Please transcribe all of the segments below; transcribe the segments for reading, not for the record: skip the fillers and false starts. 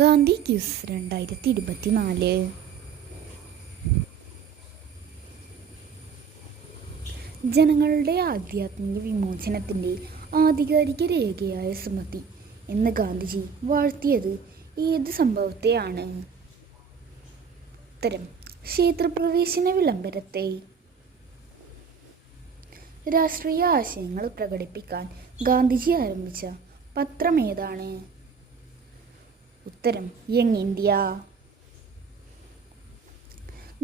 Gandhi quiz 2024. ജനങ്ങളുടെ ആധ്യാത്മിക വിമോചനത്തിൻ്റെ ആധികാരിക രേഖയായ സുമതി എന്ന് ഗാന്ധിജി വാഴ്ത്തിയത് ഏത് സംഭവത്തെയാണ്? ഉത്തരം: ക്ഷേത്രപ്രവേശന വിളംബരത്തെ. രാഷ്ട്രീയ ആശയങ്ങൾ പ്രകടിപ്പിക്കാൻ ഗാന്ധിജി ആരംഭിച്ച പത്രം ഏതാണ്? ഉത്തരം: യങ് ഇന്ത്യ.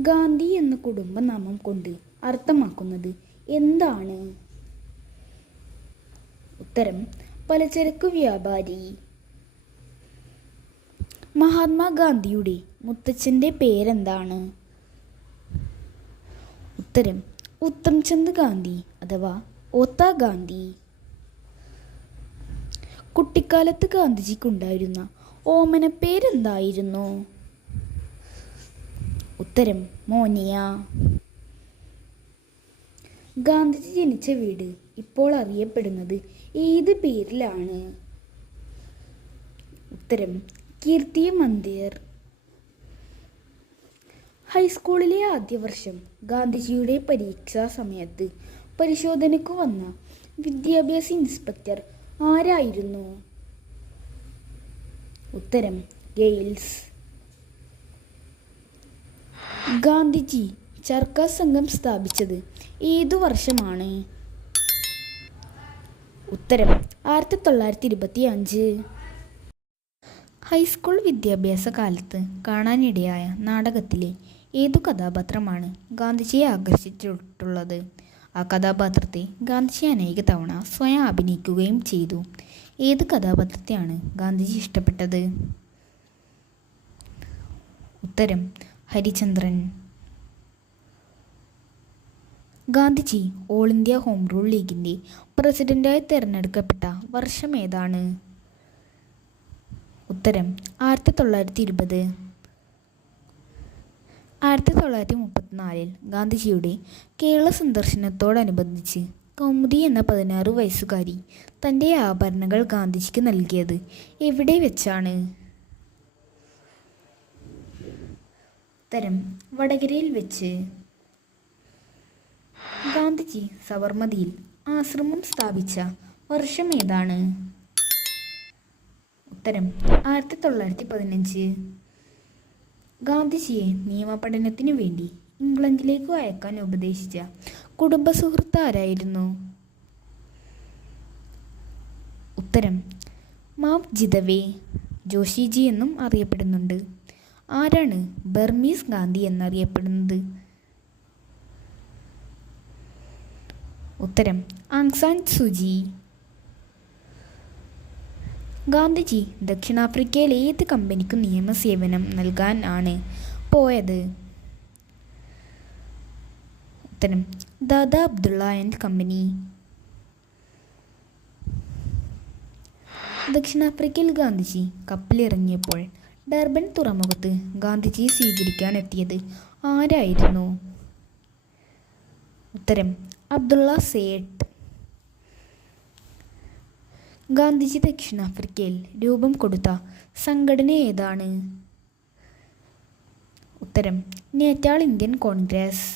ഗാന്ധി എന്ന കുടുംബനാമം കൊണ്ട് അർത്ഥമാക്കുന്നത് എന്താണ്? ഉത്തരം: പലചരക്കു വ്യാപാരി. മഹാത്മാഗാന്ധിയുടെ മുത്തച്ഛൻ്റെ പേരെന്താണ്? ഉത്തരം: ഉത്തംചന്ദ് ഗാന്ധി അഥവാ ഓത്താ ഗാന്ധി. കുട്ടിക്കാലത്ത് ഗാന്ധിജിക്കുണ്ടായിരുന്ന ഓമനപ്പേരെന്തായിരുന്നു? ഉത്തരം: മോനിയ. ഗാന്ധിജി ജനിച്ച വീട് ഇപ്പോൾ അറിയപ്പെടുന്നത് ഏത് പേരിലാണ്? ഉത്തരം: കീർത്തി മന്ദിർ. ഹൈസ്കൂളിലെ ആദ്യ വർഷം ഗാന്ധിജിയുടെ പരീക്ഷാ സമയത്ത് പരിശോധനയ്ക്ക് വന്ന വിദ്യാഭ്യാസ ഇൻസ്പെക്ടർ ആരായിരുന്നു? ഉത്തരം: ഗെയിൽസ്. ഗാന്ധിജി ചർക്കാ സംഘം സ്ഥാപിച്ചത് ഏതു വർഷമാണ്? ഉത്തരം: 1925. ഹൈസ്കൂൾ വിദ്യാഭ്യാസ കാലത്ത് കാണാനിടയായ നാടകത്തിലെ ഏതു കഥാപാത്രമാണ് ഗാന്ധിജിയെ ആകർഷിച്ചിട്ടുള്ളത്? ആ കഥാപാത്രത്തെ ഗാന്ധിജി അനേക തവണ സ്വയം അഭിനയിക്കുകയും ചെയ്തു. ഏത് കഥാപാത്രത്തെയാണ് ഗാന്ധിജി ഇഷ്ടപ്പെട്ടത്? ഉത്തരം: Harichandran. Gandhiji all India home rule ലീഗിൻ്റെ പ്രസിഡന്റായി തിരഞ്ഞെടുക്കപ്പെട്ട വർഷം ഏതാണ്? ഉത്തരം: 1920. 1934 ഗാന്ധിജിയുടെ കേരള സന്ദർശനത്തോടനുബന്ധിച്ച് കൗമുദി എന്ന 16 വയസ്സുകാരി തൻ്റെ ആഭരണങ്ങൾ ഗാന്ധിജിക്ക് നൽകിയത് എവിടെ വെച്ചാണ്? ഉത്തരം: വടകരയിൽ വെച്ച്. ഗാന്ധിജി സബർമതിയിൽ ആശ്രമം സ്ഥാപിച്ച വർഷം ഏതാണ്? ഉത്തരം: 1915. ഗാന്ധിജിയെ നിയമപഠനത്തിനു വേണ്ടി ഇംഗ്ലണ്ടിലേക്ക് അയക്കാൻ ഉപദേശിച്ച കുടുംബ സുഹൃത്ത് ആരായിരുന്നു? ഉത്തരം: മാവ് ജിതവേ. ജോഷിജി എന്നും അറിയപ്പെടുന്നുണ്ട്. ആരാണ് ബർമീസ് ഗാന്ധി എന്നറിയപ്പെടുന്നത്? ഉത്തരം: ആങ് സാൻ സൂചി. ഗാന്ധിജി ദക്ഷിണാഫ്രിക്കയിൽ ഏത് കമ്പനിക്ക് നിയമസേവനം നൽകാൻ ആണ് പോയത്? ഉത്തരം: ദാദാ അബ്ദുള്ള ആൻഡ് കമ്പനി. ദക്ഷിണാഫ്രിക്കയിൽ ഗാന്ധിജി കപ്പലിറങ്ങിയപ്പോൾ ഡർബൻ തുറമുഖത്ത് ഗാന്ധിജിയെ സ്വീകരിക്കാൻ എത്തിയത് ആരായിരുന്നു? ഉത്തരം: അബ്ദുള്ള സേട്ട്. ഗാന്ധിജി ദക്ഷിണാഫ്രിക്കയിൽ രൂപം കൊടുത്ത സംഘടന ഏതാണ്? ഉത്തരം: നേറ്റാൾ ഇന്ത്യൻ കോൺഗ്രസ്.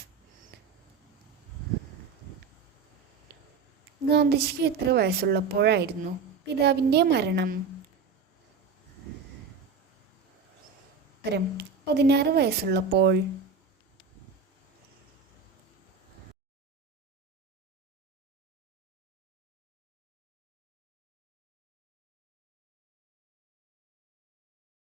ഗാന്ധിജിക്ക് എത്ര വയസ്സുള്ളപ്പോഴായിരുന്നു പിതാവിൻ്റെ മരണം? ഉത്തരം: 16 വയസ്സുള്ളപ്പോൾ.